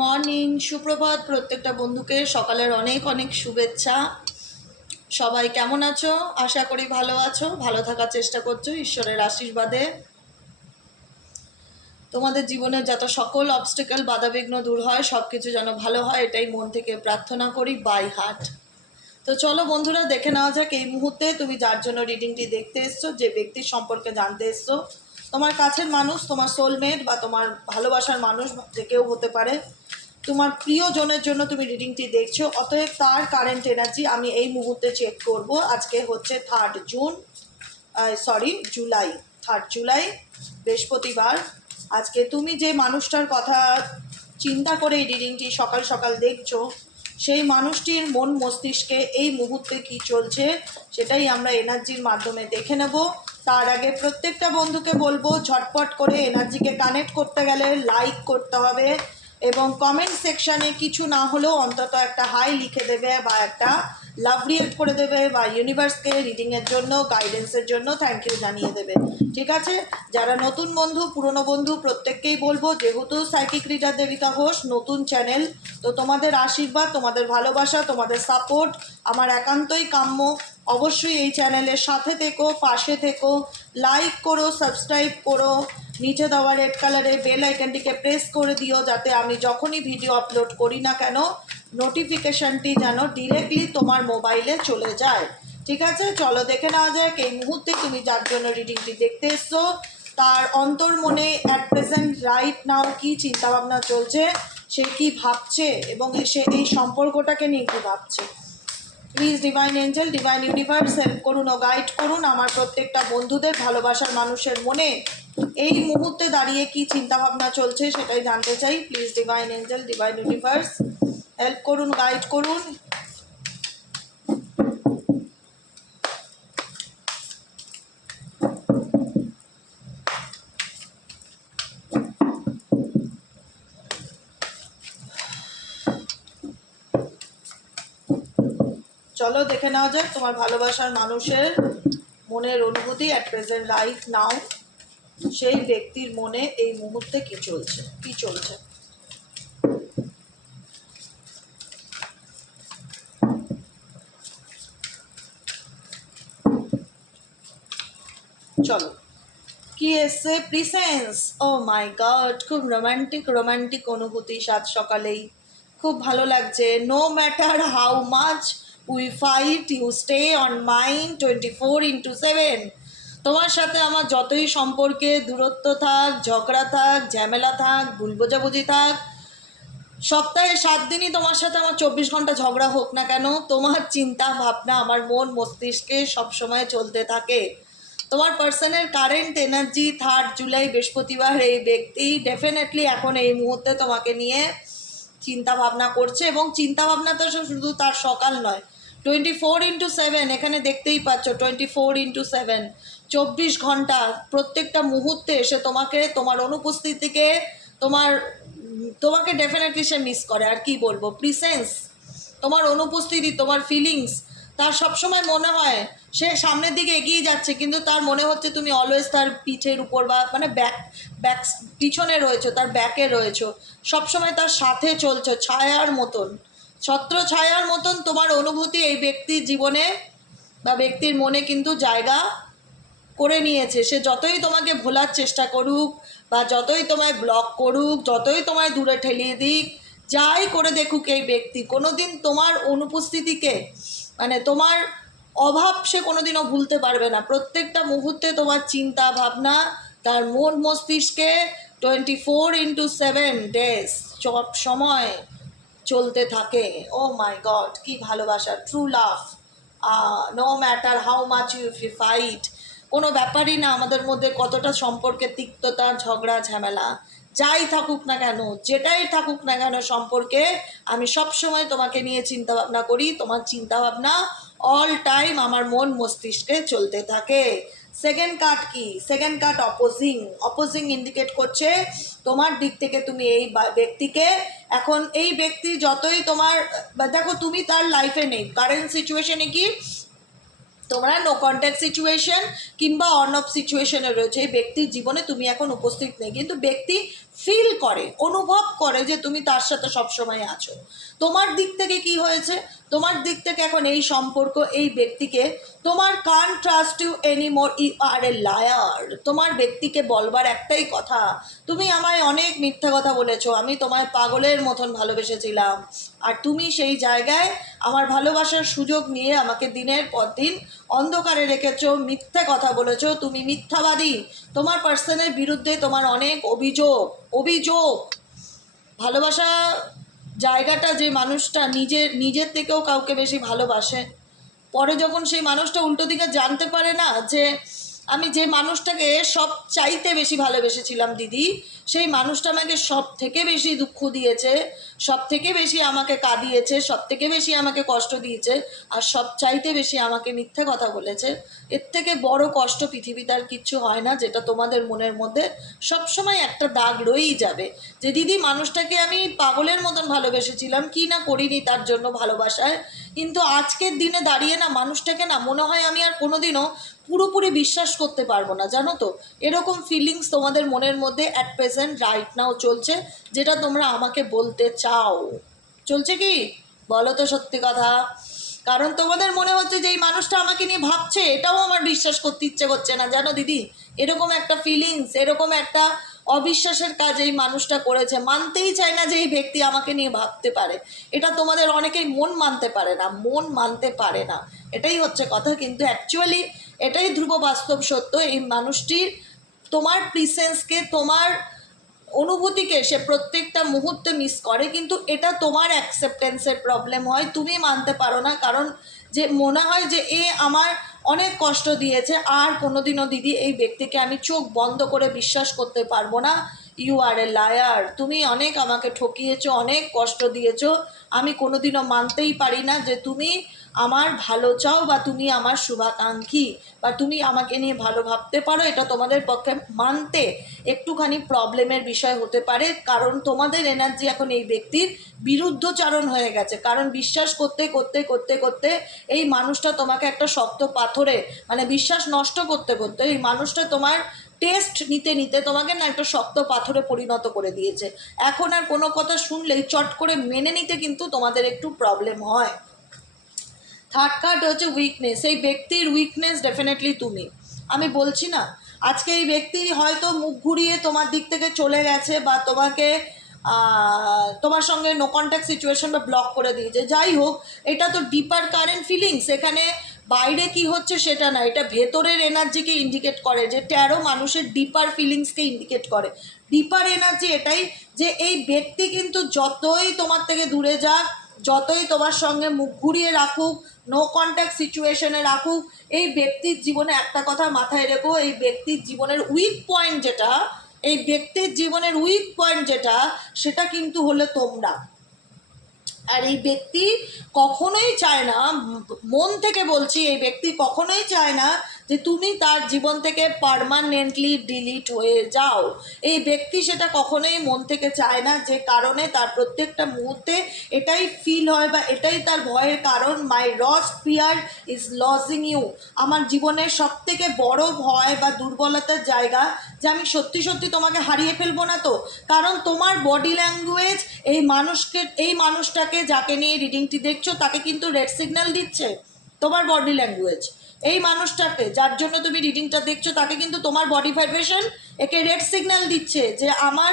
Morning সুপ্রভাত, প্রত্যেকটা বন্ধুকে সকালের অনেক অনেক শুভেচ্ছা। সবাই কেমন আছো? আশা করি ভালো আছো, ভালো থাকার চেষ্টা করছ, ঈশ্বরের আশীর্বাদে। তোমাদের জীবনে যত সকল অবস্টেকেল বাধাবিঘ্ন দূর হয় সব কিছু যেন ভালো হয়, এটাই মন থেকে প্রার্থনা করি বাই হার্ট তো চলো বন্ধুরা, দেখে নেওয়া যাক এই মুহূর্তে তুমি যার জন্য রিডিংটি দেখতে এসছো, যে ব্যক্তির সম্পর্কে জানতে এসছো। তোমার কাছের মানুষ, তোমার সোলমেট বা তোমার ভালোবাসার মানুষ, যে কেউ হতে পারে। তোমার প্রিয়জনের জন্য তুমি রিডিংটি দেখছ, অতএব তার কারেন্ট এনার্জি আমি এই মুহূর্তে চেক করব। আজকে হচ্ছে third June sorry July third July বৃহস্পতিবার। আজকে তুমি যে মানুষটার কথা চিন্তা করে এই রিডিংটি সকাল সকাল দেখছ, সেই মানুষটির মন মস্তিষ্কে এই মুহূর্তে কি চলছে, সেটাই আমরা এনার্জির মাধ্যমে দেখে নেব। তার আগে প্রত্যেকটা বন্ধুকে বলব, ঝটপট করে এনার্জিকে কানেক্ট করতে গেলে লাইক করতে হবে। এবং কমেন্ট সেকশানে কিছু না হলেও অন্তত একটা হাই লিখে দেবে বা একটা লাভ রিয়েক্ট করে দেবে বা ইউনিভার্সকে রিডিংয়ের জন্য গাইডেন্সের জন্য থ্যাংক ইউ জানিয়ে দেবে। ঠিক আছে? যারা নতুন বন্ধু, পুরনো বন্ধু, প্রত্যেককেই বলব, যেহেতু সাইকিক রিডার দেবিকা ঘোষ, নতুন চ্যানেল তো তোমাদের আশীর্বাদ, তোমাদের ভালোবাসা, তোমাদের সাপোর্ট আমার একান্তই কাম্য। অবশ্যই এই চ্যানেলের সাথে থেকো, পাশে থেকো লাইক করো সাবস্ক্রাইব করো, নিচে দেওয়া রেড কালারের বেল আইকনটিকে প্রেস করে দিও, যাতে আমি যখনই ভিডিও আপলোড করি না কেন নোটিফিকেশনটি যেন ডিরেক্টলি তোমার মোবাইলে চলে যায়। ঠিক আছে? চলো দেখে নেওয়া যাক, এই মুহূর্তে তুমি যার জন্য রিডিংটি দেখতে এসছো, তার অন্তর মনে অ্যাট প্রেজেন্ট রাইট নাও কী চিন্তাভাবনা চলছে, সে কি ভাবছে, এবং সে এই সম্পর্কটাকে নিয়ে কী ভাবছে? Please divine angel divine universe help করুন ও গাইড করুন আমার প্রত্যেকটা বন্ধুদের, ভালোবাসার মানুষের মনে। এই মুহূর্তে দাঁড়িয়ে কি চিন্তাভাবনা চলছে সেটাই জানতে চাই। Please divine angel divine universe help করুন গাইড করুন। চলো দেখে নেওয়া যাক তোমার ভালোবাসার মানুষের মনের অনুভূতি অ্যাট প্রেজেন্ট লাইফ নাও সেই ব্যক্তির মনে এই মুহূর্তে কি চলছে কি চলছে চলো এসছে প্রিসেন্স ও মাই গড খুব রোমান্টিক রোমান্টিক অনুভূতি সাত সকালেই। খুব ভালো লাগছে। No matter how much we fight you stay on mind twenty four into seven তোমার সাথে আমার যতই সম্পর্কে দূরত্ব থাক, ঝগড়া থাক, ঝামেলা থাক, ভুল বোঝাবুঝি থাক, সপ্তাহে সাত দিনই তোমার সাথে আমার চব্বিশ ঘণ্টা ঝগড়া হোক না কেন, তোমার চিন্তা ভাবনা আমার মন মস্তিষ্কে সবসময় চলতে থাকে। তোমার পার্সনের কারেন্ট এনার্জি থার্ড জুলাই বৃহস্পতিবার এই ব্যক্তি ডেফিনেটলি এখন এই মুহূর্তে তোমাকে নিয়ে চিন্তা ভাবনা করছে এবং চিন্তা ভাবনা তো শুধু তার সকাল নয়। টোয়েন্টি ফোর ইন্টু সেভেন এখানে দেখতেই পাচ্ছ টোয়েন্টি ফোর ইন্টু সেভেন চব্বিশ ঘণ্টা প্রত্যেকটা মুহূর্তে এসে তোমাকে, তোমার অনুপস্থিতিকে, তোমার, তোমাকে ডেফিনেটলি সে মিস করে। আর কি বলব? প্রিসেন্স তোমার অনুপস্থিতি, তোমার ফিলিংস তার সবসময় মনে হয় সে সামনের দিকে এগিয়ে যাচ্ছে, কিন্তু তার মনে হচ্ছে তুমি অলওয়েজ তার পিঠের উপর বা মানে ব্যাক ব্যাক পিছনে রয়েছো, তার ব্যাকে রয়েছো। সবসময় তার সাথে চলছো, ছায়ার মতন। ছত্র ছায়ার মতন তোমার অনুভূতি এই ব্যক্তির জীবনে বা ব্যক্তির মনে কিন্তু জায়গা করে নিয়েছে। সে যতই তোমাকে ভোলার চেষ্টা করুক বা যতই তোমায় ব্লক করুক, যতই তোমায় দূরে ঠেলিয়ে দিক, যাই করে দেখুক এই ব্যক্তি কোনো দিন তোমার অনুপস্থিতিকে মানে তোমার অভাব সে কোনোদিনও ভুলতে পারবে না। প্রত্যেকটা মুহূর্তে তোমার চিন্তা, ভাবনা তার মন মস্তিষ্কে twenty four into seven days সব সময় চলতে থাকে। ও মাই গড কি ভালোবাসা true love no matter how much you you fight কোনো ব্যাপারই না আমাদের মধ্যে কতটা সম্পর্কে তিক্ততা, ঝগড়া, ঝামেলা, যাই থাকুক না কেন, যেটাই থাকুক না কেন সম্পর্কে আমি সব সময় তোমাকে নিয়ে চিন্তা ভাবনা করি। তোমার চিন্তা ভাবনা অল টাইম আমার মন মস্তিষ্কে চলতে থাকে। সেকেন্ড কার্ড কি? Second card opposing opposing indicate করছে তোমার দিক থেকে তুমি এই ব্যক্তিকে। এখন এই ব্যক্তি যতই তোমার দেখো তুমি তার লাইফে নেই। কারেন্ট সিচুয়েশনে কি? তোমরা নো কন্ট্যাক্ট সিচুয়েশন কিংবা অন অফ সিচুয়েশনে রয়েছে। এই ব্যক্তির জীবনে তুমি এখন উপস্থিত নেই। কিন্তু ব্যক্তি ফিল করে, অনুভব করে যে তুমি তার সাথে সবসময় আছো। তোমার দিক থেকে কি হয়েছে? তোমার দিক থেকে এখন এই সম্পর্ক, এই ব্যক্তিকে তোমার can't trust you any more you are a liar তোমার ব্যক্তিকে বলবার একটাই কথা, তুমি আমায় অনেক মিথ্যা কথা বলেছ, আমি তোমায় পাগলের মতন ভালোবেসেছিলাম। আর তুমি সেই জায়গায় আমার ভালোবাসার সুযোগ নিয়ে আমাকে দিনের পর দিন অন্ধকারে রেখেছ, মিথ্যে কথা বলেছ, তুমি মিথ্যাবাদী। তোমার পার্সনের বিরুদ্ধে তোমার অনেক অভিযোগ অভিযোগ। ভালোবাসা জায়গাটা যে মানুষটা নিজের নিজের থেকেও কাউকে বেশি ভালোবাসে। পরে যখন সেই মানুষটা উল্টো দিকে জানতে পারে না যে আমি যে মানুষটাকে সব চাইতে বেশি ভালোবেসেছিলাম, দিদি, সেই মানুষটা আমাকে সব থেকে বেশি দুঃখ দিয়েছে সব থেকে বেশি আমাকে কাঁদিয়েছে সব থেকে বেশি আমাকে কষ্ট দিয়েছে, আর সব চাইতে বেশি আমাকে মিথ্যে কথা বলেছে। এর থেকে বড় কষ্ট পৃথিবীতে আর কিচ্ছু হয় না, যেটা তোমাদের মনের মধ্যে সবসময় একটা দাগ রয়েই যাবে। যে দিদি, মানুষটাকে আমি পাগলের মতন ভালোবেসেছিলাম, কি না করিনি তার জন্য ভালোবাসায়, কিন্তু আজকের দিনে দাঁড়িয়ে না, মানুষটাকে না, মনে হয় আমি আর কোনোদিনও পুরোপুরি বিশ্বাস করতে পারব না, জানো তো? এরকম ফিলিংস তোমাদের মনের মধ্যে অ্যাট প্রেজেন্ট রাইট নাও চলছে, যেটা তোমরা আমাকে বলতে চাও। চলছে কি? বলো তো সত্যি কথা। কারণ তোমাদের মনে হচ্ছে যে এই মানুষটা আমাকে নিয়ে ভাবছে, এটাও আমার বিশ্বাস করতে ইচ্ছে করছে না, জানো দিদি? এরকম একটা ফিলিংস এরকম একটা অবিশ্বাসের কাজ এই মানুষটা করেছে, মানতেই চায় না যে এই ব্যক্তি আমাকে নিয়ে ভাবতে পারে। এটা তোমাদের অনেকেই মন মানতে পারে না, মন মানতে পারে না। এটাই হচ্ছে কথা, কিন্তু অ্যাকচুয়ালি এটাই ধ্রুব বাস্তব সত্য। এই মানুষটির তোমার প্রিসেন্সকে তোমার অনুভূতিকে সে প্রত্যেকটা মুহূর্তে মিস করে, কিন্তু এটা তোমার অ্যাকসেপ্টেন্সের প্রবলেম হয়। তুমি মানতে পারো না, কারণ যে মনে হয় যে এ আমার অনেক কষ্ট দিয়েছে, আর কোনোদিনও দিদি এই ব্যক্তিকে আমি চোখ বন্ধ করে বিশ্বাস করতে পারব না। ইউ আর এ লায়ার তুমি অনেক আমাকে ঠকিয়েছো, অনেক কষ্ট দিয়েছ। আমি কোনোদিনও মানতেই পারি না যে তুমি আমার ভালো চাও বা তুমি আমার শুভাকাঙ্ক্ষী বা তুমি আমাকে নিয়ে ভালো ভাবতে পারো। এটা তোমাদের পক্ষে মানতে একটুখানি প্রবলেমের বিষয় হতে পারে। কারণ তোমাদের এনার্জি এখন এই ব্যক্তির বিরুদ্ধচারণ হয়ে গেছে। কারণ বিশ্বাস করতে করতে করতে করতে এই মানুষটা তোমাকে একটা শক্ত পাথরে মানে বিশ্বাস নষ্ট করতে করতে এই মানুষটা তোমার টেস্ট নিতে নিতে তোমাকে না একটা শক্ত পাথরে পরিণত করে দিয়েছে। এখন আর কোনো কথা শুনলেই চট করে মেনে নিতে কিন্তু তোমাদের একটু প্রবলেম হয়। থার্ড কার্ড হচ্ছে উইকনেস এই ব্যক্তির উইকনেস ডেফিনেটলি তুমি। আমি বলছি না, আজকে এই ব্যক্তি হয়তো মুখ ঘুরিয়ে তোমার দিক থেকে চলে গেছে বা তোমাকে তোমার সঙ্গে নো কন্ট্যাক্ট সিচুয়েশন বা ব্লক করে দিয়েছে যাই হোক, এটা তো ডিপার কারেন্ট ফিলিংস এখানে বাইরে কি হচ্ছে সেটা না। এটা ভেতরের এনার্জিকে ইন্ডিকেট করে, যে ট্যারো মানুষের ডিপার ফিলিংসকে ইন্ডিকেট করে। ডিপার এনার্জি এটাই যে এই ব্যক্তি কিন্তু যতই তোমার থেকে দূরে যাক, যতই তোমার সঙ্গে মুখ ঘুরিয়ে রাখুক নো কন্ট্যাক্ট সিচুয়েশনে রাখুক, এই ব্যক্তির জীবনে একটা কথা মাথায় রেখো, এই ব্যক্তির জীবনের উইক পয়েন্ট যেটা এই ব্যক্তির জীবনের উইক পয়েন্ট যেটা, সেটা কিন্তু হলে তোমরা। আর এই ব্যক্তি কখনোই চায় না, মন থেকে বলছি, এই ব্যক্তি কখনোই চায় না যে তুমি তার জীবন থেকে পারমানেন্টলি ডিলিট হয়ে যাও। এই ব্যক্তি সেটা কখনোই মন থেকে চায় না, যে কারণে তার প্রত্যেকটা মুহূর্তে এটাই ফিল হয় বা এটাই তার ভয়ের কারণ my worst fear is losing you আমার জীবনের সব থেকে বড় ভয় বা দুর্বলতার জায়গা যে আমি সত্যি সত্যি তোমাকে হারিয়ে ফেলব না তো। কারণ তোমার বডি ল্যাঙ্গুয়েজ এই মানুষকে, এই মানুষটাকে যাকে নিয়ে রিডিংটি দেখছ, তাকে কিন্তু রেড সিগন্যাল দিচ্ছে। তোমার বডি ল্যাঙ্গুয়েজ এই মানুষটাকে, যার জন্য তুমি রিডিংটা দেখছ, তাকে কিন্তু তোমার বডি ভাইব্রেশন একে রেড সিগন্যাল দিচ্ছে যে আমার,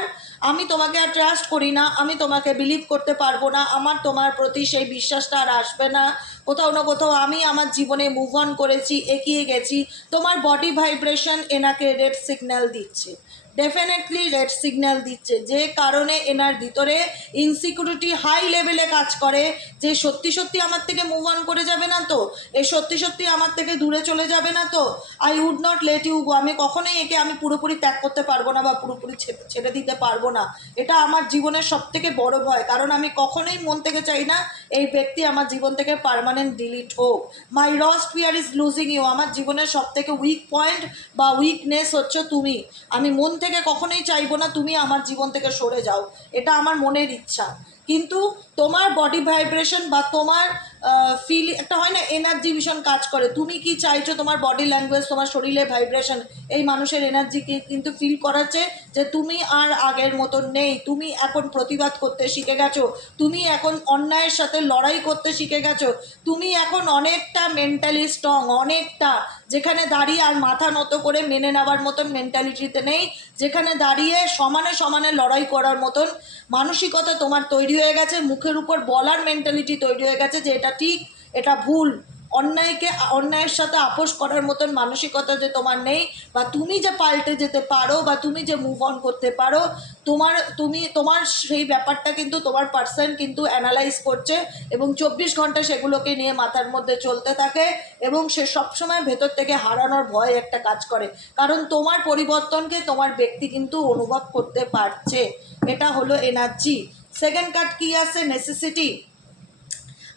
আমি তোমাকে আর ট্রাস্ট করি না, আমি তোমাকে বিলিভ করতে পারব না, আমার তোমার প্রতি সেই বিশ্বাসটা আর আসবে না। কোথাও না কোথাও আমি আমার জীবনে মুভ অন করেছি, এগিয়ে গেছি, তোমার বডি ভাইব্রেশন এনাকে রেড সিগন্যাল দিচ্ছে। ডেফিনেটলি রেড সিগন্যাল দিচ্ছে। যে কারণে এনার ভিতরে ইনসিকিউরিটি হাই লেভেলে কাজ করে। যে সত্যি সত্যি আমার থেকে মুভ অন করে যাবে না তো? এ সত্যি সত্যি আমার থেকে দূরে চলে যাবে না তো? I would not let you go আমি কখনোই একে আমি পুরোপুরি ত্যাগ করতে পারব না বা পুরোপুরি ছেড়ে দিতে পারব না। এটা আমার জীবনের সব থেকে বড় ভয়। কারণ আমি কখনোই মন থেকে চাই না এই ব্যক্তি আমার জীবন থেকে পার্মানেন্ট ডিলিট হোক। My lost fear is losing you আমার জীবনের সব থেকে উইক পয়েন্ট বা উইকনেস হচ্ছে তুমি। আমি মন থেকে কখনোই চাইব না তুমি আমার জীবন থেকে সরে যাও। এটা আমার মনের ইচ্ছা। কিন্তু তোমার বডি ভাইব্রেশন বা তোমার ফিল একটা হয় না এনার্জি ভীষণ কাজ করে। তুমি কি চাইছো তোমার বডি ল্যাঙ্গুয়েজ তোমার শরীরে ভাইব্রেশন এই মানুষের এনার্জিকে কিন্তু ফিল করাচ্ছে যে তুমি আর আগের মতন নেই। তুমি এখন প্রতিবাদ করতে শিখে গেছো। তুমি এখন অন্যায়ের সাথে লড়াই করতে শিখে গেছো। তুমি এখন অনেকটা মেন্টালি স্ট্রং অনেকটা, যেখানে দাঁড়িয়ে আর মাথা নত করে মেনে নেওয়ার মতন মেন্টালিটিতে নেই, যেখানে দাঁড়িয়ে সমানে সমানে লড়াই করার মতন মানসিকতা তোমার তৈরি হয়ে গেছে, মুখের উপর বলার মেন্টালিটি তৈরি হয়ে গেছে যে এটা ঠিক, এটা ভুল। অন্যায়কে, অন্যায়ের সাথে আপোষ করার মতন মানসিকতা যে তোমার নেই, বা তুমি যে পাল্টে যেতে পারো, বা তুমি যে মুভ অন করতে পারো, তোমার, তুমি, তোমার সেই ব্যাপারটা কিন্তু তোমার পার্সন কিন্তু অ্যানালাইজ করছে এবং চব্বিশ ঘণ্টা সেগুলোকে নিয়ে মাথার মধ্যে চলতে থাকে এবং সে সবসময় ভেতর থেকে হারানোর ভয় একটা কাজ করে। কারণ তোমার পরিবর্তনকে তোমার ব্যক্তি কিন্তু অনুভব করতে পারছে। এটা হলো এনার্জি সেকেন্ড কার্ড কি আছে? নেসেসিটি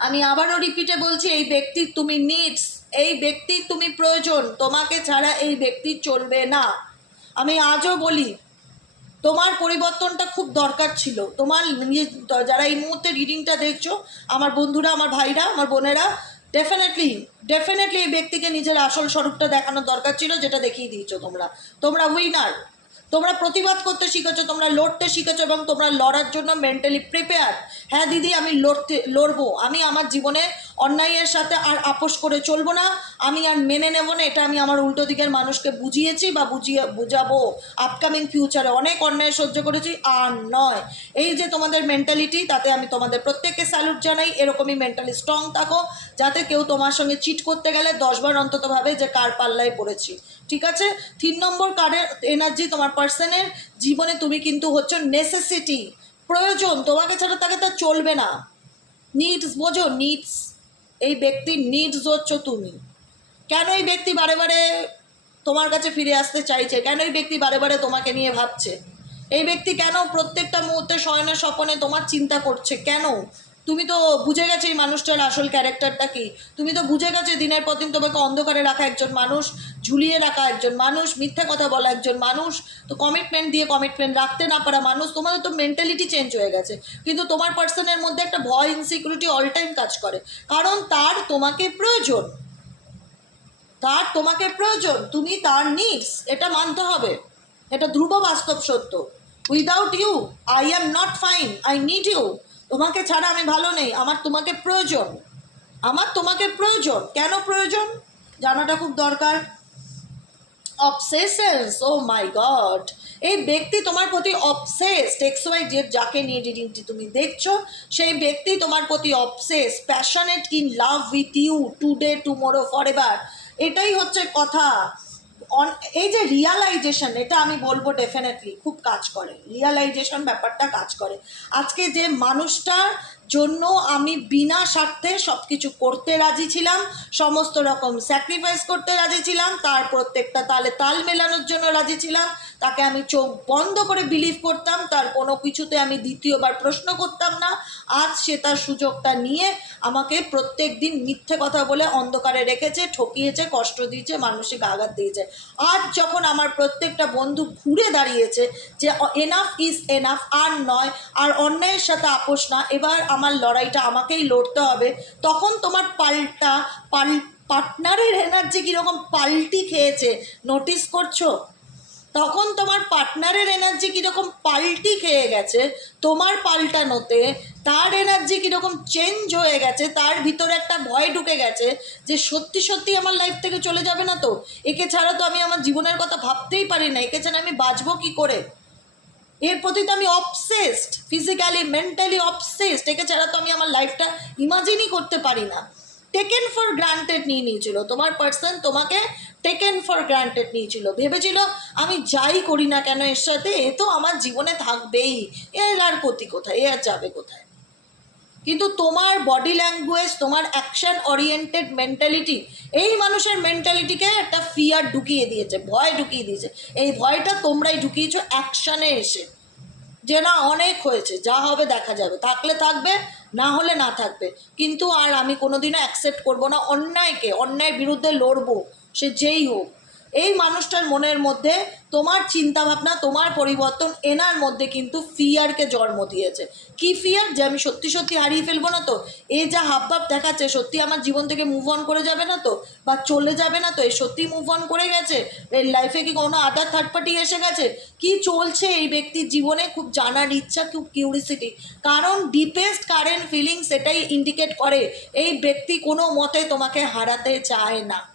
আমি আবারও রিপিটে বলছি, এই ব্যক্তির তুমি নিডস এই ব্যক্তির তুমি প্রয়োজন, তোমাকে ছাড়া এই ব্যক্তি চলবে না। আমি আজও বলি, তোমার পরিবর্তনটা খুব দরকার ছিল। তোমার যারা এই মুহূর্তে রিডিংটা দেখছ, আমার বন্ধুরা, আমার ভাইরা, আমার বোনেরা ডেফিনেটলি ডেফিনেটলি এই ব্যক্তিকে নিজের আসল স্বরূপটা দেখানোর দরকার ছিল, যেটা দেখিয়ে দিয়েছ তোমরা। তোমরা উইনার তোমরা প্রতিবাদ করতে শিখেছো, তোমরা লড়তে শিখেছো এবং তোমরা লড়ার জন্য মেন্টালি প্রিপেয়ার হ্যাঁ দিদি, আমি লড়তে, লড়বো। আমি আমার জীবনে অন্যায়ের সাথে আর আপোষ করে চলবো না। আমি আর মেনে নেব না, এটা আমি আমার উল্টো দিকের মানুষকে বুঝিয়েছি বা বুঝিয়ে, বুঝাবো। আপকামিং ফিউচারে অনেক অন্যায় সহ্য করেছি, আর নয়। এই যে তোমাদের মেন্টালিটি তাতে আমি তোমাদের প্রত্যেককে স্যালুট জানাই। এরকমই মেন্টালি স্ট্রং থাকো, যাতে কেউ তোমার সঙ্গে চিট করতে গেলে দশবার অন্তত ভাবে যে কার পাল্লায় পড়েছি। ঠিক আছে? তিন নম্বর কার্ডের এনার্জি তোমার পার্সনের জীবনে তুমি কিন্তু হচ্ছে নেসেসিটি প্রয়োজন। তোমাকে ছাড়া তাকে তা চলবে না। নিডস বোঝো? নিডস এই ব্যক্তির নিডস হচ্ছ তুমি। কেন এই ব্যক্তি বারে বারে তোমার কাছে ফিরে আসতে চাইছে? কেন এই ব্যক্তি বারে বারে তোমাকে নিয়ে ভাবছে? এই ব্যক্তি কেন প্রত্যেকটা মুহূর্তে শয়নের স্বপনে তোমার চিন্তা করছে? কেন? তুমি তো বুঝে গেছো এই মানুষটার আসল ক্যারেক্টারটা কি? তুমি তো বুঝে গেছো দিনের পর দিন তোমাকে অন্ধকারে রাখা একজন মানুষ, ঝুলিয়ে রাখা একজন মানুষ, মিথ্যা কথা বলা একজন মানুষ। তো কমিটমেন্ট দিয়ে কমিটমেন্ট রাখতে না পারা মানুষ, তোমাদের তো মেন্টালিটি চেঞ্জ হয়ে গেছে। কিন্তু তোমার পার্সনের মধ্যে একটা ভয় ইনসিকিউরিটি অল টাইম কাজ করে। কারণ তার তোমাকে প্রয়োজন। তার তোমাকে প্রয়োজন। তুমি তার নিডস এটা মানতে হবে। এটা ধ্রুব বাস্তব সত্য। Without you I am not fine I need you তোমাকে ছাড়া আমি ভালো নেই, আমার তোমাকে প্রয়োজন। আমার তোমাকে প্রয়োজন। কেন প্রয়োজন? জানাটা খুব দরকার। অবসেসেন্স ও মাই গড এই ব্যক্তি তোমার প্রতি অবসেসড এক্স ওয়াই জেড যাকে নিয়ে রিডিংটি তুমি দেখছ, সেই ব্যক্তি তোমার প্রতি obsess passionate in love with you today tomorrow for ever এটাই হচ্ছে কথা। এই যে রিয়ালাইজেশন এটা আমি বলব ডেফিনেটলি খুব কাজ করে। রিয়ালাইজেশন ব্যাপারটা কাজ করে। আজকে যে মানুষটার জন্য আমি বিনা স্বার্থে সব কিছু করতে রাজি ছিলাম, সমস্ত রকম স্যাক্রিফাইস করতে রাজি ছিলাম, তার প্রত্যেকটা তালে তাল মেলানোর জন্য রাজি ছিলাম, তাকে আমি চোখ বন্ধ করে বিলিভ করতাম, তার কোনো কিছুতে আমি দ্বিতীয়বার প্রশ্ন করতাম না, আজ সে তার সুযোগটা নিয়ে আমাকে প্রত্যেক দিন মিথ্যে কথা বলে অন্ধকারে রেখেছে, ঠকিয়েছে, কষ্ট দিয়েছে, মানসিক আঘাত দিয়েছে। আজ যখন আমার প্রত্যেকটা বন্ধু ঘুরে দাঁড়িয়েছে যে এনাফ ইজ এনাফ আর নয়, আর অন্যায়ের সাথে আপোষ না। এবার আমার লড়াইটা আমাকেই লড়তে হবে, তখন তোমার পাল্টা, পাল, পার্টনারের এনার্জি কীরকম পাল্টি খেয়েছে নোটিস করছ? তখন তোমার পার্টনারের এনার্জি কীরকম পাল্টি খেয়ে গেছে, তোমার পাল্টানোতে তার এনার্জি কীরকম চেঞ্জ হয়ে গেছে, তার ভিতরে একটা ভয় ঢুকে গেছে যে সত্যি সত্যি আমার লাইফ থেকে চলে যাবে না তো? একে ছাড়া তো আমি আমার জীবনের কথা ভাবতেই পারি না, একে ছাড়া আমি বাঁচবো কী করে? এর প্রতি তো আমি অবসেসড ফিজিক্যালি মেন্টালি অবসেসড একে ছাড়া তো আমি আমার লাইফটা ইমাজিনই করতে পারি না। টেকেন ফর গ্রান্টেড নিয়ে নিয়েছিল, তোমার পার্সন তোমাকে টেকেন ফর গ্রান্টেড নিয়েছিল। ভেবেছিল, আমি যাই করি না কেন এর সাথে, এ তো আমার জীবনে থাকবেই, এর আর ক্ষতি কোথায়, এ আর যাবে কোথায়? কিন্তু তোমার বডি ল্যাঙ্গুয়েজ তোমার অ্যাকশন ওরিয়েন্টেড মেন্টালিটি এই মানুষের মেন্টালিটিকে একটা ফিয়ার ঢুকিয়ে দিয়েছে, ভয় ঢুকিয়ে দিয়েছে। এই ভয়টা তোমরাই ঢুকিয়েছো অ্যাকশানে এসে। যে না, অনেক হয়েছে, যা হবে দেখা যাবে। থাকলে থাকবে, না হলে না থাকবে। কিন্তু আর আমি কোনোদিনও অ্যাকসেপ্ট করব না, অন্যায়কে, অন্যায়ের বিরুদ্ধে লড়বো, সে যেই হোক। এই মানুষটার মনের মধ্যে তোমার চিন্তা ভাবনা তোমার পরিবর্তন, এনার মধ্যে কিন্তু ফিয়ারকে জন্ম দিয়েছে। কি ফিয়ার যে আমি সত্যি সত্যি হারিয়ে ফেলব না তো? এই যা হাবভাব দেখাচ্ছে, সত্যি আমার জীবন থেকে মুভ অন করে যাবে না তো? বা চলে যাবে না তো? এই সত্যি মুভ অন করে গেছে? এর লাইফে কি কোনো আদার থার্ড পার্টি এসে গেছে? কি চলছে এই ব্যক্তির জীবনে? খুব জানার ইচ্ছা, খুব কিউরিসিটি কারণ ডিপেস্ট কারেন্ট ফিলিংস সেটাই ইন্ডিকেট করে, এই ব্যক্তি কোনো মতে তোমাকে হারাতে চায় না।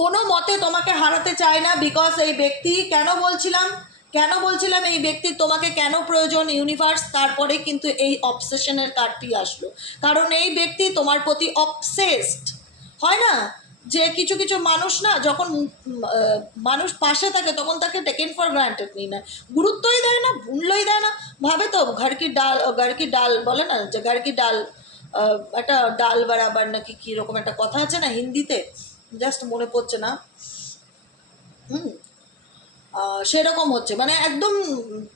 কোনো মতে তোমাকে হারাতে চায় না বিকজ এই ব্যক্তি, কেন বলছিলাম? কেন বলছিলাম এই ব্যক্তির তোমাকে কেন প্রয়োজন ইউনিভার্স তারপরে কিন্তু এই অবসেশনের কার্ডটি আসলো। কারণ এই ব্যক্তি তোমার প্রতি অবসেসড হয় না? যে কিছু কিছু মানুষ না, যখন মানুষ পাশে থাকে, তখন তাকে টেকেন ফর গ্রান্টেড নিই না। গুরুত্বই দেয় না, মূল্যই দেয় না। ভাবে তো ঘর কি ডাল ঘর কি ডাল বলে না, যে ঘর কি ডাল একটা ডাল বারাবার নাকি কীরকম একটা কথা আছে না হিন্দিতে? জাস্ট মনে পড়ছে না। হুম। সেরকম হচ্ছে। মানে একদম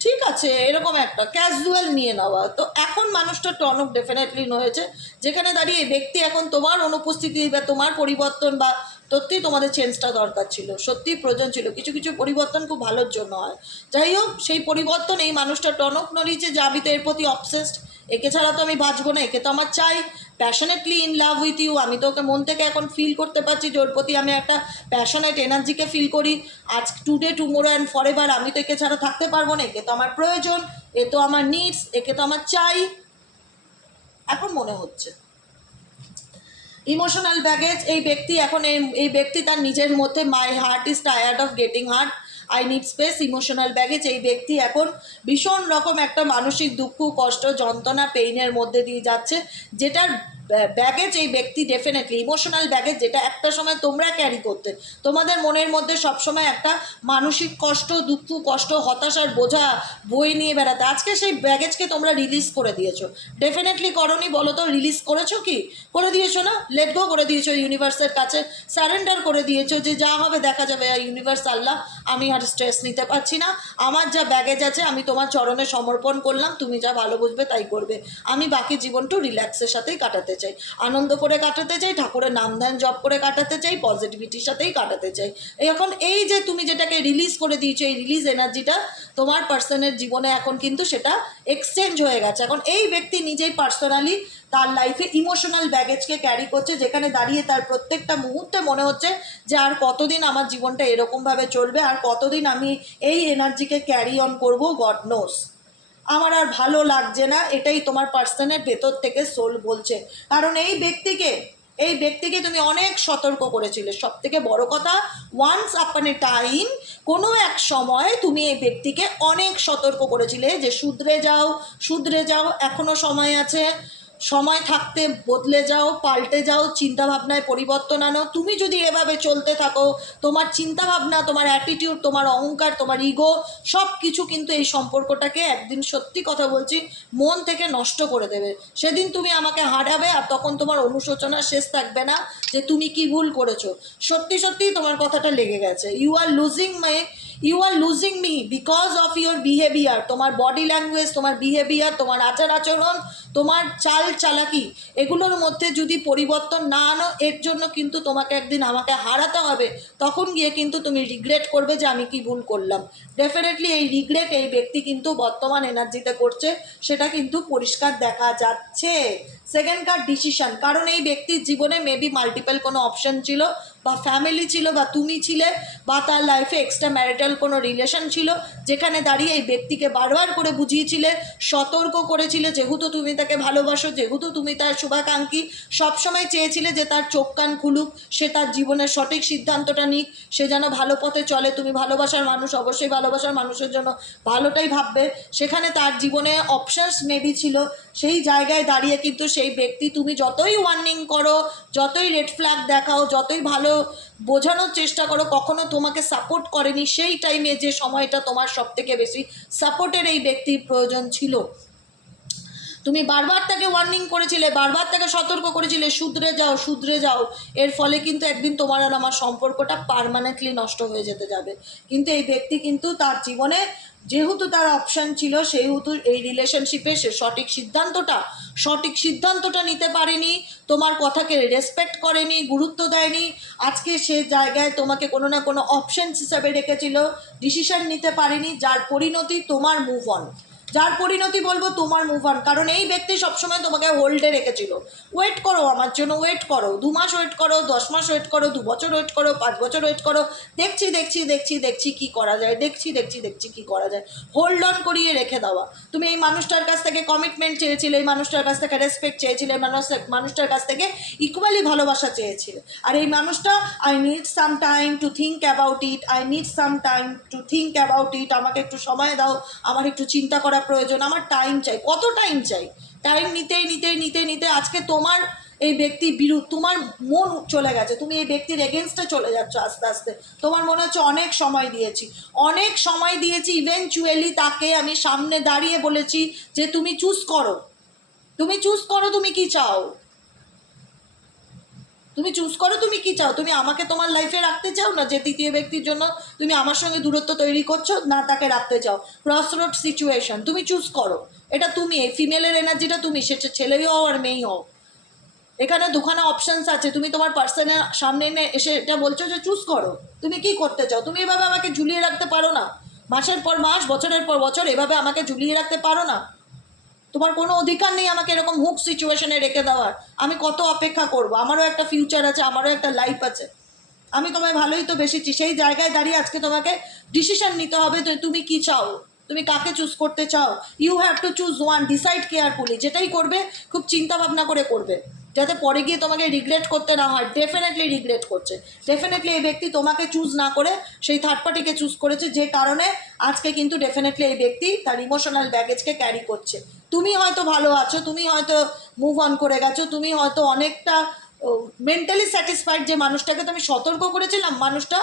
ঠিক আছে, এরকম একটা ক্যাজুয়াল নিয়ে নেওয়া। তো এখন মানুষটা অফ ডেফিনেটলি হয়েছে। যেখানে দাঁড়িয়ে ব্যক্তি এখন তোমার অনুপস্থিতি বা তোমার পরিবর্তন বা সত্যিই তোমাদের চেঞ্জটা দরকার ছিল, সত্যিই প্রয়োজন ছিল। কিছু কিছু পরিবর্তন খুব ভালোর জন্য হয়। যাই হোক, সেই পরিবর্তন এই মানুষটা টনক নড়িয়েছে যে আমি তো এর প্রতি অবসেসড একে ছাড়া তো আমি বাঁচবো না, একে তো আমার চাই। Passionately in love with you আমি তো ওকে মন থেকে এখন ফিল করতে পারছি যে ওর প্রতি আমি একটা প্যাশনেট এনার্জিকে ফিল করি। আজ টুডে টুমোরো অ্যান্ড ফরেভার আমি তো একে ছাড়া থাকতে পারব না, একে তো আমার প্রয়োজন, এ তো আমার নিডস একে তো আমার চাই। এখন মনে হচ্ছে। ইমোশনাল ব্যাগেজ এই ব্যক্তি এখন এই ব্যক্তি তার নিজের মধ্যে my heart is tired of getting hurt I need space emotional baggage এই ব্যক্তি এখন ভীষণ রকম একটা মানসিক দুঃখ, কষ্ট, যন্ত্রণা পেইনের মধ্যে দিয়ে যাচ্ছে, যেটার ব্যাগেজ এই ব্যক্তি ডেফিনেটলি ইমোশনাল ব্যাগেজ যেটা একটা সময় তোমরা ক্যারি করতে। তোমাদের মনের মধ্যে সবসময় একটা মানসিক কষ্ট, দুঃখ, কষ্ট, হতাশার বোঝা বই নিয়ে বেড়াতে। আজকে সেই ব্যাগেজকে তোমরা রিলিজ করে দিয়েছ। ডেফিনেটলি করনি বলো তো রিলিজ করেছ কি? করে দিয়েছ না? লেট গো করে দিয়েছ ইউনিভার্সের কাছে। স্যারেন্ডার করে দিয়েছ যে যা হবে দেখা যাবে। ইউনিভার্স আল্লাহ, আমি আর স্ট্রেস নিতে পারছি না। আমার যা ব্যাগেজ আছে, আমি তোমার চরণে সমর্পণ করলাম। তুমি যা ভালো বুঝবে তাই করবে। আমি বাকি জীবনটা রিল্যাক্সের সাথেই কাটাতে চাই। আনন্দ করে কাটাতে চাই, ঠাকুরের নাম ধ্যান জপ করে কাটাতে চাই পজিটিভিটির সাথেই কাটাতে চাই। এখন এই যে তুমি যেটাকে রিলিজ করে দিয়েছ, এই রিলিজ এনার্জিটা তোমার পার্সনের জীবনে এখন কিন্তু সেটা এক্সচেঞ্জ হয়ে গেছে। এখন এই ব্যক্তি নিজেই পার্সোনালি তার লাইফে ইমোশনাল ব্যাগেজকে ক্যারি করছে, যেখানে দাঁড়িয়ে তার প্রত্যেকটা মুহূর্তে মনে হচ্ছে যে আর কতদিন আমার জীবনটা এরকমভাবে চলবে, আর কতদিন আমি এই এনার্জিকে ক্যারি অন করব গড নোস আমার আর ভালো লাগছে না, এটাই তোমার পার্সনের ভেতর থেকে সোল বলছে। কারণ এই ব্যক্তিকে এই ব্যক্তিকে তুমি অনেক সতর্ক করেছিলে। সব থেকে বড় কথা ওয়ান্স আপন এ টাইম কোনো এক সময় তুমি এই ব্যক্তিকে অনেক সতর্ক করেছিলে যে, শুধরে যাও শুধরে যাও, এখনও সময় আছে। সময় থাকতে বদলে যাও, পাল্টে যাও চিন্তা ভাবনায় পরিবর্তন আনো। তুমি যদি এভাবে চলতে থাকো, তোমার চিন্তা ভাবনা তোমার অ্যাটিটিউড তোমার অহংকার, তোমার ইগো সব কিছু কিন্তু এই সম্পর্কটাকে একদিন সত্যি কথা বলছি, মন থেকে নষ্ট করে দেবে। সেদিন তুমি আমাকে হারাবে আর তখন তোমার অনুশোচনা শেষ থাকবে না যে তুমি কি ভুল করেছ। সত্যি সত্যি তোমার কথাটা লেগে গেছে। You are losing my you are losing me because of your behaviour তোমার বডি ল্যাঙ্গুয়েজ তোমার বিহেভিয়ার তোমার আচার আচরণ, তোমার চাল চালাকি, এগুলোর মধ্যে যদি পরিবর্তন না আনো, এর জন্য কিন্তু তোমাকে একদিন আমাকে হারাতে হবে। তখন গিয়ে কিন্তু তুমি রিগ্রেট করবে যে আমি কি ভুল করলাম। ডেফিনেটলি এই রিগ্রেট এই ব্যক্তি কিন্তু বর্তমান এনার্জিতে করছে, সেটা কিন্তু পরিষ্কার দেখা যাচ্ছে। সেকেন্ড কার ডিসিশন কারণ এই ব্যক্তির জীবনে মেবি মাল্টিপল কোনো অপশন ছিল। বা ফ্যামিলি ছিল বা তুমি ছিলে বা তার লাইফে এক্সট্রা ম্যারিটাল কোনো রিলেশন ছিল, যেখানে দাঁড়িয়ে এই ব্যক্তিকে বারবার করে বুঝিয়েছিলে, সতর্ক করেছিলে, যেহেতু তুমি তাকে ভালোবাসো, যেহেতু তুমি তার শুভাকাঙ্ক্ষী, সবসময় চেয়েছিলে যে তার চোখ কান খুলুক, সে তার জীবনের সঠিক সিদ্ধান্তটা নিক, সে যেন ভালো পথে চলে। তুমি ভালোবাসার মানুষ, অবশ্যই ভালোবাসার মানুষের জন্য ভালোটাই ভাববে। সেখানে তার জীবনে অপশানস মেবি ছিল সেই জায়গায় দাঁড়িয়ে কিন্তু সেই ব্যক্তি তুমি যতই ওয়ার্নিং করো, যতই রেড ফ্ল্যাগ দেখাও, যতই ভালো বোঝানোর চেষ্টা করো, কখনো তোমাকে সাপোর্ট করেনি সেই টাইমে যে সময়টা তোমার সব থেকে বেশি সাপোর্টের এই ব্যক্তির প্রয়োজন ছিল। তুমি বারবার তাকে ওয়ার্নিং করেছিলে, বারবার তাকে সতর্ক করেছিলে, শুধরে যাও শুধরে যাও। এর ফলে কিন্তু একদিন তোমার আর আমার সম্পর্কটা পারমানেন্টলি নষ্ট হয়ে যেতে যাবে। কিন্তু এই ব্যক্তি কিন্তু তার জীবনে যেহেতু তার অপশান ছিল, সেহেতু এই রিলেশনশিপে সে সঠিক সিদ্ধান্তটা সঠিক সিদ্ধান্তটা নিতে পারেনি, তোমার কথাকে রেসপেক্ট করেনি, গুরুত্ব দেয়নি। আজকে সে জায়গায় তোমাকে কোনো না কোনো অপশান হিসাবে রেখেছিল ডিসিশন নিতে পারেনি, যার পরিণতি তোমার মুভ অন যার পরিণতি বলব তোমার মুভ অন কারণ এই ব্যক্তি সবসময় তোমাকে হোল্ডে রেখেছিল। ওয়েট করো আমার জন্য ওয়েট করো। দু মাস ওয়েট করো, দশ মাস ওয়েট করো, দু বছর ওয়েট করো, পাঁচ বছর ওয়েট করো। দেখছি দেখছি দেখছি দেখছি কি করা যায়, দেখছি দেখছি দেখছি কি করা যায়। হোল্ড অন করিয়ে রেখে দেওয়া। তুমি এই মানুষটার কাছ থেকে কমিটমেন্ট চেয়েছিলে, এই মানুষটার কাছ থেকে রেসপেক্ট চেয়েছিলে মানুষ মানুষটার কাছ থেকে ইকুয়ালি ভালোবাসা চেয়েছিলে। আর এই মানুষটা I need some time to think about it I need some time to think about it আমাকে একটু সময় দাও, আমার একটু চিন্তা করা প্রয়োজন, আমার টাইম চাই। কত টাইম চাই? টাইম নিতে নিতে নিতে নিতে আজকে তোমার এই ব্যক্তি বিরুদ্ধ, তোমার মন চলে গেছে। তুমি এই ব্যক্তির এগেনস্টে চলে যাচ্ছ আস্তে আস্তে। তোমার মনে হচ্ছে অনেক সময় দিয়েছি। অনেক সময় দিয়েছি ইভেনচুয়ালি তাকে আমি সামনে দাঁড়িয়ে বলেছি যে, তুমি চুজ করো। তুমি চুজ করো, তুমি কি চাও? তুমি চুজ করো, তুমি কি চাও? তুমি আমাকে তোমার লাইফে রাখতে চাও না যে তৃতীয় ব্যক্তির জন্য তুমি আমার সঙ্গে দূরত্ব তৈরি করছ? না, তাকে রাখতে চাও। ক্রস রোড সিচুয়েশন তুমি চুজ করো। এটা তুমি, এই ফিমেলের এনার্জিটা তুমি সেটা ছেলেই হও আর মেয়েই হও। এখানে দুখানা অপশানস আছে। তুমি তোমার পার্সনের সামনে এনে এসে এটা বলছো যে চুজ করো। তুমি কি করতে চাও? তুমি এভাবে আমাকে ঝুলিয়ে রাখতে পারো না। মাসের পর মাস, বছরের পর বছর এভাবে আমাকে ঝুলিয়ে রাখতে পারো না। তোমার কোনো অধিকার নেই আমাকে এরকম হুক সিচুয়েশনে রেখে দেওয়ার। আমি কত অপেক্ষা করব? আমারও একটা ফিউচার আছে, আমারও একটা লাইফ আছে। আমি তোমায় ভালোই তো বেশিছি সেই জায়গায় দাঁড়িয়ে আজকে তোমাকে ডিসিশন নিতে হবে যে তুমি কি চাও? তুমি কাকে চুজ করতে চাও? You have to choose one decide carefully যেটাই করবে, খুব চিন্তা ভাবনা করে করবে। যাতে পরে গিয়ে তোমাকে রিগ্রেট করতে না হয় ডেফিনেটলি রিগ্রেট করছে। ডেফিনেটলি এই ব্যক্তি তোমাকে চুজ না করে, সেই থার্ড পার্টিকে চুজ করেছে, যে কারণে আজকে কিন্তু ডেফিনেটলি এই ব্যক্তি তার ইমোশনাল ব্যাগেজকে ক্যারি করছে। তুমি হয়তো ভালো আছো, তুমি হয়তো মুভ অন করে গেছো, তুমি হয়তো অনেকটা মেন্টালি স্যাটিসফাইড যে মানুষটাকে তুমি সতর্ক করেছিলাম, মানুষটা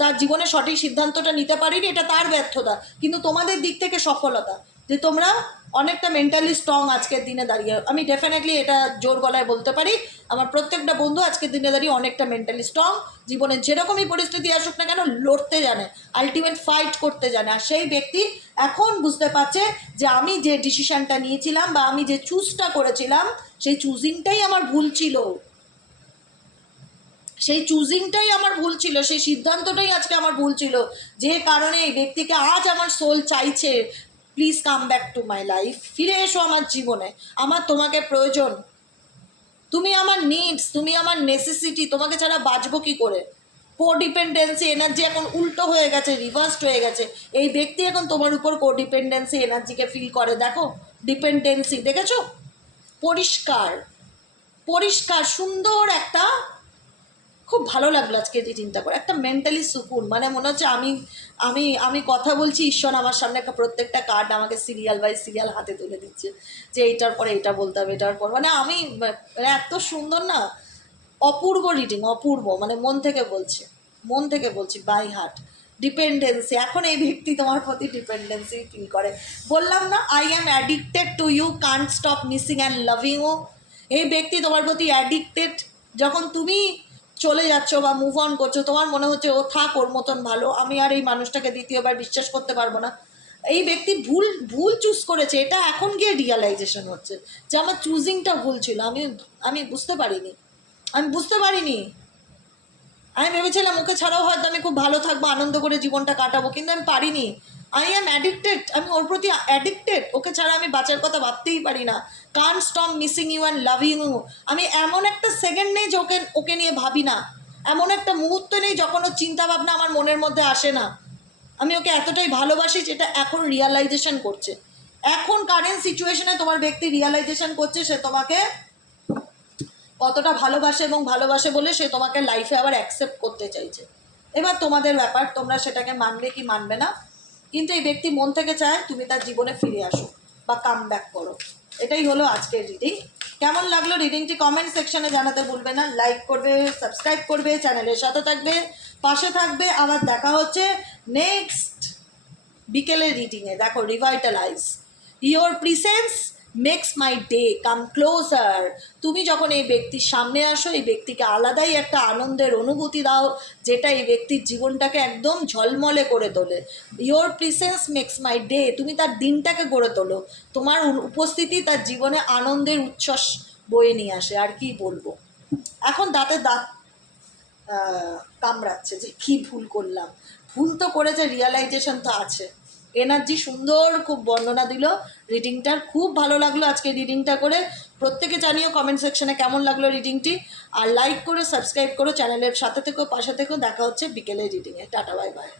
তার জীবনে সঠিক সিদ্ধান্তটা নিতে পারিনি, এটা তার ব্যর্থতা। কিন্তু তোমাদের দিক থেকে সফলতা, যে তোমরা অনেকটা মেন্টালি স্ট্রং আজকের দিনে দাঁড়িয়ে। আমি ডেফিনেটলি এটা জোর গলায় বলতে পারি। আমার প্রত্যেকটা বন্ধু আজকের দিনে দাঁড়িয়ে অনেকটা মেন্টালি স্ট্রং জীবনে যেরকমই পরিস্থিতি আসুক না কেন, লড়তে জানে আলটিমেট ফাইট করতে জানে। আর সেই ব্যক্তি এখন বুঝতে পারছে যে আমি যে ডিসিশনটা নিয়েছিলাম বা আমি যে চুজটা করেছিলাম, সেই চুজিংটাই আমার ভুল ছিল। সেই চুজিংটাই আমার ভুল ছিল, সেই সিদ্ধান্তটাই আজকে আমার ভুল ছিল। যে কারণে এই ব্যক্তিকে আজ আমার সোল চাইছে please come back to my life ফিরে এসো আমার জীবনে। আমার তোমাকে প্রয়োজন। তুমি আমার নিডস তুমি আমার নেসেসিটি তোমাকে ছাড়া বাঁচবো কী করে? কোডিপেন্ডেন্সি এনার্জি এখন উল্টো হয়ে গেছে রিভার্সড হয়ে গেছে। এই ব্যক্তি এখন তোমার উপর কোডিপেন্ডেন্সি এনার্জিকে ফিল করে। দেখো ডিপেন্ডেন্সি দেখেছ? পরিষ্কার। পরিষ্কার, সুন্দর একটা খুব ভালো লাগল আজকে এটি চিন্তা করে। একটা মেন্টালি সুকুন মানে মনে হচ্ছে আমি আমি আমি কথা বলছি, ঈশ্বর আমার সামনে একটা প্রত্যেকটা কার্ড আমাকে সিরিয়াল বাই সিরিয়াল হাতে তুলে দিচ্ছে যে এইটার পরে এটা বলতে হবে, এটার পর মানে আমি মানে এত সুন্দর না, অপূর্ব রিডিং অপূর্ব মানে মন থেকে বলছে, মন থেকে বলছি বাই হার্ট ডিপেন্ডেন্সি এখন এই ব্যক্তি তোমার প্রতি ডিপেন্ডেন্সি ফিল করে। বললাম না I am addicted to you can't stop missing and loving ও এই ব্যক্তি তোমার প্রতি অ্যাডিক্টেড যখন তুমি চলে যাচ্ছ বা মুভ অন করছ, তোমার মনে হচ্ছে ও থাক, ওর মতন ভালো। আমি আর এই মানুষটাকে দ্বিতীয়বার বিশ্বাস করতে পারব না। এই ব্যক্তি ভুল ভুল চুজ করেছে, এটা এখন গিয়ে রিয়ালাইজেশন হচ্ছে যে আমার চুজিংটা ভুল ছিল। আমি আমি বুঝতে পারিনি। আমি বুঝতে পারিনি। আমি ভেবেছিলাম ওকে ছাড়াও হয়তো আমি খুব ভালো থাকব, আনন্দ করে জীবনটা কাটাবো, কিন্তু আমি পারিনি। আই অ্যাম অ্যাডিক্টেড আমি ওর প্রতি অ্যাডিক্টেড ওকে ছাড়া আমি বাঁচার কথা ভাবতেই পারি না। Can't stop missing you and loving you আমি এমন একটা সেকেন্ড নেই যে ওকে ওকে নিয়ে ভাবি না। এমন একটা মুহূর্ত নেই যখন ওর চিন্তা ভাবনা আমার মনের মধ্যে আসে না। আমি ওকে এতটাই ভালোবাসি যেটা এখন রিয়ালাইজেশন করছে। এখন কারেন্ট সিচুয়েশনে তোমার ব্যক্তি রিয়ালাইজেশন করছে, সে তোমাকে কতটা ভালোবাসে এবং ভালোবাসে বলে সে তোমাকে লাইফে আবার অ্যাকসেপ্ট করতে চাইছে। এবার তোমাদের ব্যাপার, তোমরা সেটাকে মানবে কি মানবে না, কিন্তু এই ব্যক্তি মন থেকে চায় তুমি তার জীবনে ফিরে আসো বা কাম ব্যাক করো। এটাই হলো আজকের রিডিং কেমন লাগল রিডিংটি কমেন্ট সেকশনে জানাতে ভুলবে না। লাইক করবে সাবস্ক্রাইব করবে চ্যানেলের সাথে থাকবে, পাশে থাকবে। আবার দেখা হচ্ছে নেক্সট বিকেলের রিডিংয়ে দেখো revitalise your presence makes my day come closer তুমি যখন এই ব্যক্তির সামনে আসো, এই ব্যক্তিকে আলাদাই একটা আনন্দের অনুভূতি দাও, যেটা এই ব্যক্তির জীবনটাকে একদম ঝলমলে করে তোলে। Your presence makes my day তুমি তার দিনটাকে গড়ে তোলো। তোমার উপস্থিতি তার জীবনে আনন্দের উচ্ছ্বাস বয়ে নিয়ে আসে। আর কি বলব? এখন দাঁতে দাঁত কামড়াচ্ছে যে কি ভুল করলাম। ভুল তো করেছে রিয়ালাইজেশন তো আছে। এনার্জি সুন্দর, খুব বর্ণনা দিল। রিডিংটার খুব ভালো লাগল আজকে রিডিংটা করে। প্রত্যেকে জানিও কমেন্ট সেকশনে কেমন লাগল রিডিংটি আর লাইক করে সাবস্ক্রাইব করো চ্যানেলের সাথে থেকেও পাশে থেকেও দেখা হচ্ছে বিকেলের রিডিংয়ে টাটা বাই বাই